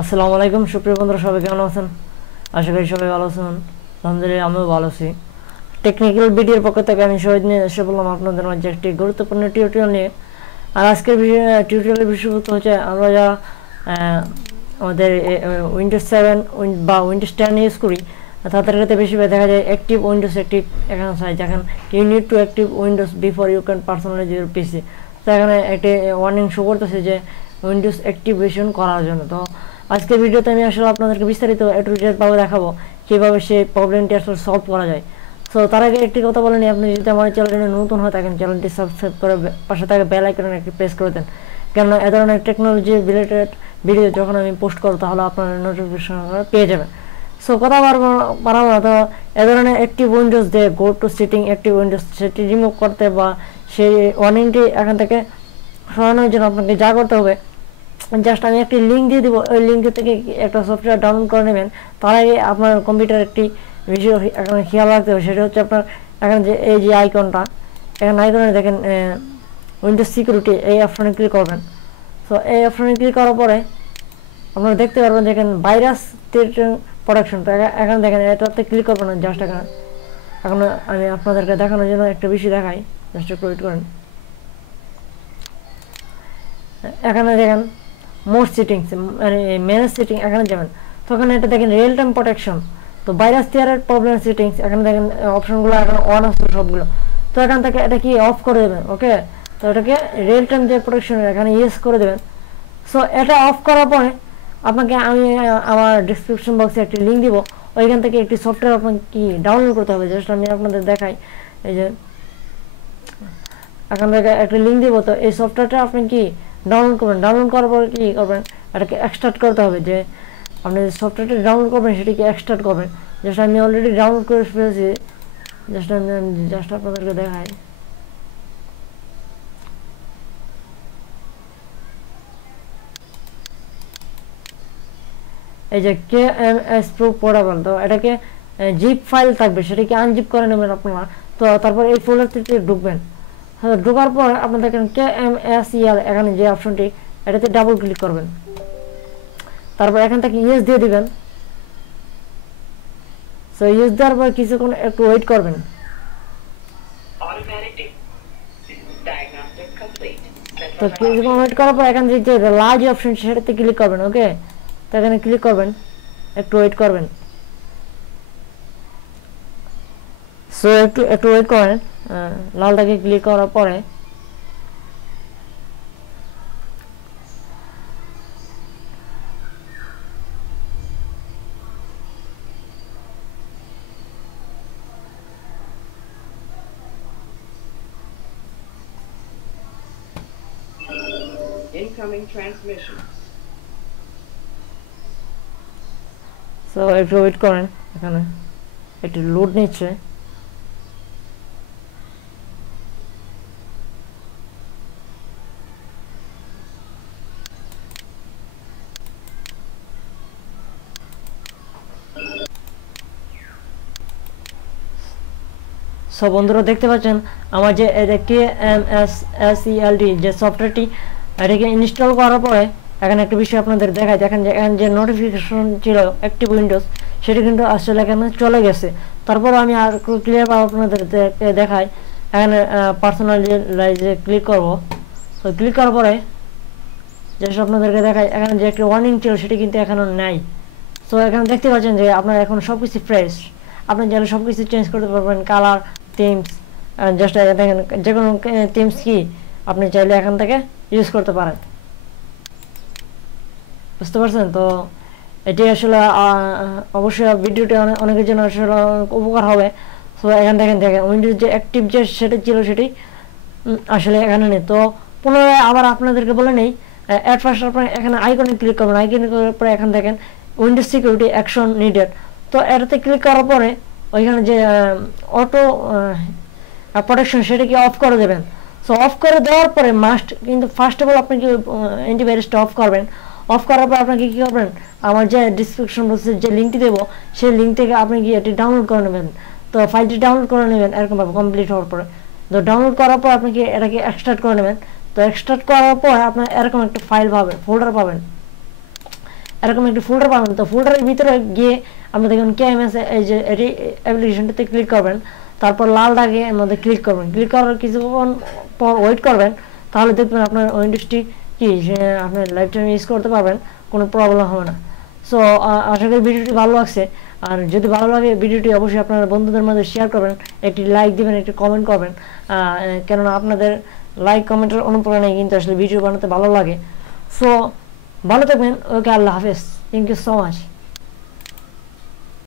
আসসালামু আলাইকুম সুপ্রিয় বন্ধুরা, সবাই কেমন আছেন? আশা করি সবাই ভালো আছেন। আলহামদুলিল্লাহ আমিও ভালো আছি। টেকনিক্যাল ভিডিওর পক্ষ থেকে আমি শহীদ নিয়ে এসে বললাম আপনাদের মাঝে একটি গুরুত্বপূর্ণ টিউটোরিয়াল নিয়ে। আর আজকের টিউটোরিয়ালের বিষয়বস্তু হচ্ছে আমরা যা আমাদের উইন্ডোজ 7 বা উইন্ডোজ 10 ইউজ করি তাদের ক্ষেত্রে বেশিরভাগ দেখা যায় অ্যাক্টিভ উইন্ডোজ অ্যাক্টিভ এখানে চাই যখন you need to active Windows before you can personalise your PC. তো এখানে একটি ওয়ার্নিং শো করতেছে যে উইন্ডোজ অ্যাক্টিভেশন করার জন্য। তো আজকের ভিডিওতে আমি আসলে আপনাদেরকে বিস্তারিত ভাবে দেখাবো কীভাবে সেই প্রবলেমটি আসলে সলভ করা যায়। সো তার আগে একটি কথা বলে নিই, আপনি যদি আমার চ্যানেলে নতুন হয়ে থাকেন চ্যানেলটি সাবস্ক্রাইব করে পাশে থাকা বেল আইকনে একটি প্রেস করে দেন, কেননা এ ধরনের টেকনোলজি রিলেটেড ভিডিও যখন আমি পোস্ট করব তাহলে আপনারা নোটিফিকেশন পেয়ে যাবেন। সো কথা বাড়াবো না, তো এ ধরনের অ্যাক্টিভ উইন্ডোজ দিয়ে go to setting active windows সেটি রিমুভ করতে বা সেই ওয়ার্নিংটি এখান থেকে সরানোর জন্য আপনাকে যা করতে হবে, জাস্ট আমি একটি লিঙ্ক দিয়ে দেবো, ওই লিঙ্ক থেকে একটা সফটওয়্যার ডাউনলোড করে নেবেন। তার আগে আপনার কম্পিউটার একটি বিষয় এখানে খেয়াল রাখতে হবে, সেটা হচ্ছে আপনার এখানে যে এই যে আইকনটা, এখানে আইকনে দেখেন উইন্ডোজ সিকিউরিটি, এই অপশনে ক্লিক করবেন। সো এই অপশনে ক্লিক করার পরে আপনারা দেখতে পারবেন দেখেন ভাইরাস প্রোটেকশন। তো এখানে দেখেন এটাতে ক্লিক করবেন না, জাস্ট এখানে এখন আমি আপনাদেরকে দেখানোর জন্য একটা বিষয় দেখাই, জাস্ট একটু ওয়েট করেন। এখানে দেখেন মোর সেটিংস মানে ম্যানেজ সেটিং, এখানে যাবেন। তো এখানে এটা দেখেন রিয়েল টাইম প্রোটেকশন, তো ভাইরাস থিয়ারের প্রবলেম সেটিংস, এখানে দেখেন অপশনগুলো এখন অন আছে সবগুলো। তো এখান থেকে এটা কি অফ করে দেবেন, ওকে। তো এটাকে রিয়েল টাইম যে প্রোটেকশন এখানে ইয়েস করে দেবেন। সো এটা অফ করার পরে আপনাকে আমি আমার ডিসক্রিপশন বক্সে একটি লিঙ্ক দিব, ওইখান থেকে একটি সফটওয়্যার আপনাকে কি ডাউনলোড করতে হবে, জাস্ট আমি আপনাদের দেখাই। এই যে এখান থেকে একটা লিঙ্ক দিব, তো এই সফটওয়্যারটা আপনি কি ডাউনলোড করবেন। ডাউনলোড করার পরে কী করবেন, এটাকে এক্সট্রাক্ট করতে হবে। যে আপনি যে সফটওয়্যারটা ডাউনলোড করবেন সেটিকে এক্সট্রাক্ট করবেন। জাস্ট আমি অলরেডি ডাউনলোড করে ফেলেছি, জাস্ট আপনাদেরকে দেখাই। এই যে KMS Pro পোর্টেবল, তো এটাকে জিপ ফাইল থাকবে, সেটাকে আনজিপ করে নেবেন আপনারা। তো তারপর এই ফোল্ডারটিতে ঢুকবেন। ঢোকার পর আপনার দেখেন KMSEL, এখানে যে অপশনটি এটাতে ডাবল ক্লিক করবেন। তারপর এখান থেকে ইয়েস দিয়ে দিবেন। সো ইয়েস দেওয়ার পর কিছুক্ষণ একটু ওয়েট করবেন। তো কিছুক্ষণ ওয়েট করার পর এখান থেকে যে লার্জ অপশন সেটাতে ক্লিক করবেন, ওকে। তো এখানে ক্লিক করবেন, একটু ওয়েট করবেন। সো একটু ওয়েট করেন। লালটাকে ক্লিক করার পরে Incoming transmission. সো একটু ওয়েট করেন, এখানে একটু লোড নিচ্ছে। সো বন্ধুরা দেখতে পাচ্ছেন আমার যে KMSELD যে সফটওয়্যারটি, এটাকে ইনস্টল করার পরে এখানে একটা বিষয় আপনাদের দেখায়। দেখেন যে এখানে যে নোটিফিকেশন ছিল অ্যাক্টিভ উইন্ডোজ, সেটি কিন্তু আসলে এখানে চলে গেছে। তারপর আমি আর ক্লিয়ার আপনাদের দেখাই। এখানে পার্সোনালাইজে ক্লিক করব। তো ক্লিক করার পরে যেসব আপনাদেরকে দেখায়, এখানে যে একটা ওয়ার্নিং ছিল সেটি কিন্তু এখনও নাই। সো এখানে দেখতে পাচ্ছেন যে আপনার এখন সব কিছু ফ্রেশ, আপনি চাইলে সব কিছু চেঞ্জ করতে পারবেন, কালার, থিমস, জাস্ট দেখেন যে কোনো থিমস কি আপনি চাইলে এখান থেকে ইউজ করতে পারেন, বুঝতে পারছেন? তো এটি আসলে অবশ্যই ভিডিওটি অনেকের জন্য আসলে উপকার হবে। সো এখান থেকে দেখেন উইন্ডোজ যে অ্যাক্টিভ যে সেটি ছিল সেটি আসলে এখানে নেই। তো পুনরায় আবার আপনাদেরকে বলে নেই, অ্যাট ফার্স্ট আপনার এখানে আইকনে ক্লিক করবেন। আইকনে করার পরে এখানে দেখেন উইন্ডোজ সিকিউরিটি অ্যাকশন নিডেড। তো এটাতে ক্লিক করার পরে ওইখানে যে অটো প্রোটেকশন সেটাকে অফ করে দেবেন। সো অফ করে দেওয়ার পরে মাস্ট কিন্তু ফার্স্ট অফ অল আপনি কি অ্যান্টিভাইরাসটা অফ করবেন। অফ করার পর আপনাকে কী করবেন, আমার যে ডিসক্রিপশন বক্সে যে লিঙ্কটি দেবো সেই লিঙ্ক থেকে আপনি গিয়ে এটি ডাউনলোড করে নেবেন। তো ফাইলটি ডাউনলোড করে নেবেন এরকমভাবে কমপ্লিট হওয়ার পরে। তো ডাউনলোড করার পর আপনি কি এটাকে এক্সট্রাক্ট করে নেবেন। তো এক্সট্রাক্ট করার পর আপনার এরকম একটা ফাইল পাবেন, ফোল্ডার পাবেন। এরকম একটি ফোল্ডার পাবেন। তো ফোল্ডারের ভিতরে গিয়ে আপনি দেখুন KMS এই যে এটি অ্যাপ্লিকেশনটাতে ক্লিক করবেন, তারপর লাল দাগে এর মধ্যে ক্লিক করবেন। ক্লিক করার কিছুক্ষণ পর ওয়েট করবেন, তাহলে দেখবেন আপনার উইন্ডোজটি কি আপনি লাইফ টাইম ইউজ করতে পারবেন, কোনো প্রবলেম হবে না। সো আশা করি ভিডিওটি ভালো লাগছে। আর যদি ভালো লাগে ভিডিওটি অবশ্যই আপনার বন্ধুদের মাঝে শেয়ার করবেন, একটি লাইক দিবেন, একটি কমেন্ট করবেন, কেননা আপনাদের লাইক কমেন্টের অনুপ্রেরণায় কিন্তু আসলে ভিডিও বানাতে ভালো লাগে। সো ভালো থাকবেন। ওকে, আল্লাহ হাফেজ। Thank you so much.